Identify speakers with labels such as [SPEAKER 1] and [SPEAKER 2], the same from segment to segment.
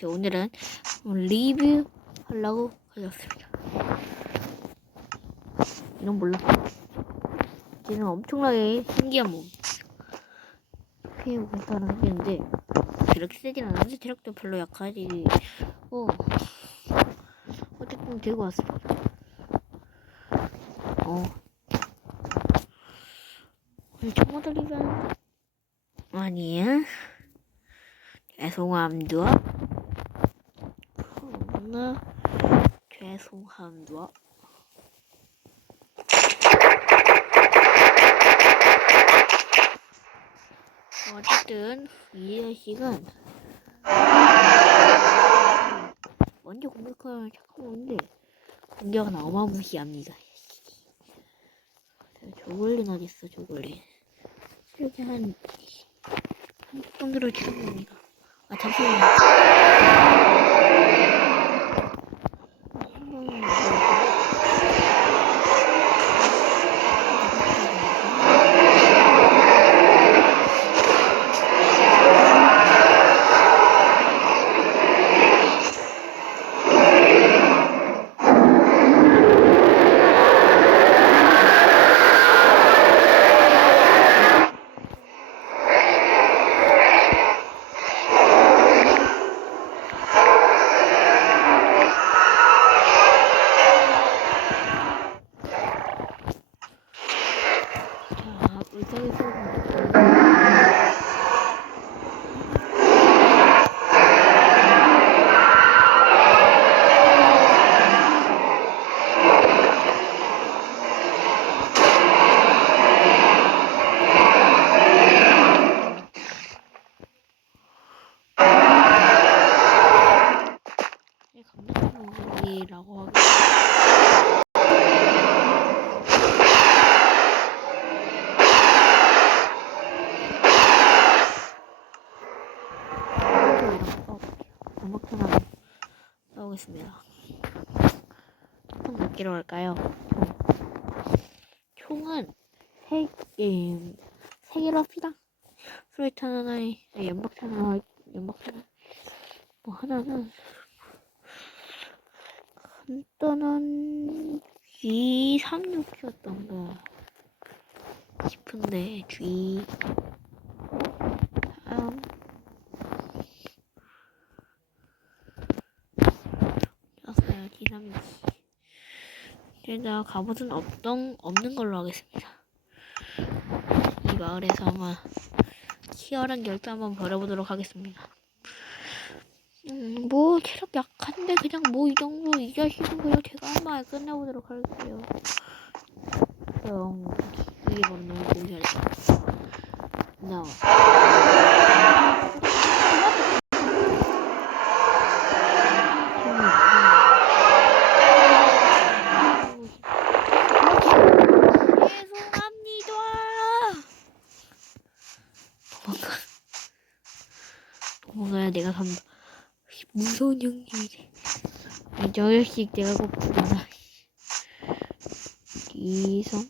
[SPEAKER 1] 자, 오늘은 리뷰 하려고 가졌습니다. 이건 몰라. 쟤는 엄청나게 신기한 몸. 피해 공사는 생기는데 그렇게 세진 않은데 체력도 별로 약하지. 어. 어쨌든 들고 왔습니다. 어. 오늘 청어들 리뷰 아니야? 죄송합니 다. 오늘 죄송합니다. 어쨌든 이 자식은 먼저 공격하는 착한 건데 공격은 어마무시합니다. 자, 조골린 어딨어 조골린 이렇게 한, 한 정도로 치워봅니다. 아, 잠시만요. 한 번은 자, 의상이 수업은 감독님 이라고 하고 반복편하고 싸우겠습니다. 총 몇 개로 할까요? 총. 총은 세, 예, 세 개로 합시다. 프로이탄 하나에, 아, 연막탄 하나, 연막탄 하나. 뭐 하나는 간단한 G36이었던가 싶은데 G. 다음. 였어요 G36 일단 갑옷은 없던 없는 걸로 하겠습니다. 이 마을에서 아마 치열한 결투 한번 벌여보도록 하겠습니다 음, 뭐 체력 약한데 그냥 뭐 이 정도 이 자식은 그냥 제가 한번 끝내보도록 할게요. 영 이게 바로 너무. 도망가. 도망가야 내가 간다. 무서운 형님이래. 이 자식 내가 꼭 부르나. 이성.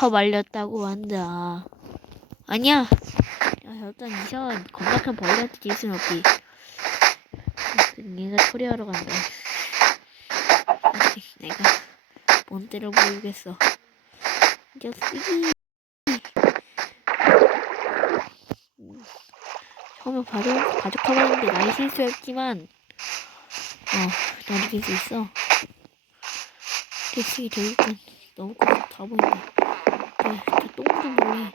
[SPEAKER 1] 혀 말렸다고 한다. 아니야. 야, 일단 이상한 겁나큰 벌레한테 질순 없지. 얘가 처리하러 간다. 아직 내가 뭔 때려 보이겠어. 음, 처음에 바로 가족하고 는데 나이 실수했지만, 어, 넌 이길 수 있어. 대칭이 되니까 너무 커서 다 보인다. 야, 저 똥구름 벌레.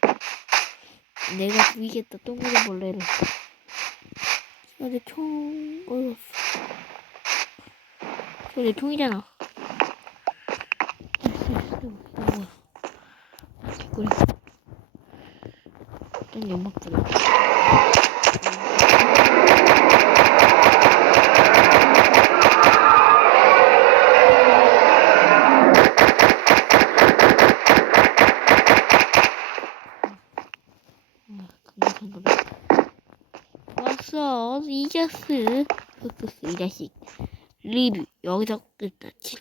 [SPEAKER 1] 내가 죽이겠다, 똥구름 벌레를. 야, 내 총, 어이없어. 총이잖아. 야, 야, 야, 이거 뭐야. 개꿀이. 일단 연막 들어. 아, 거를. 왔어, 이자스. 흑흑, 이 자식. 리뷰, 여기서 끝났지.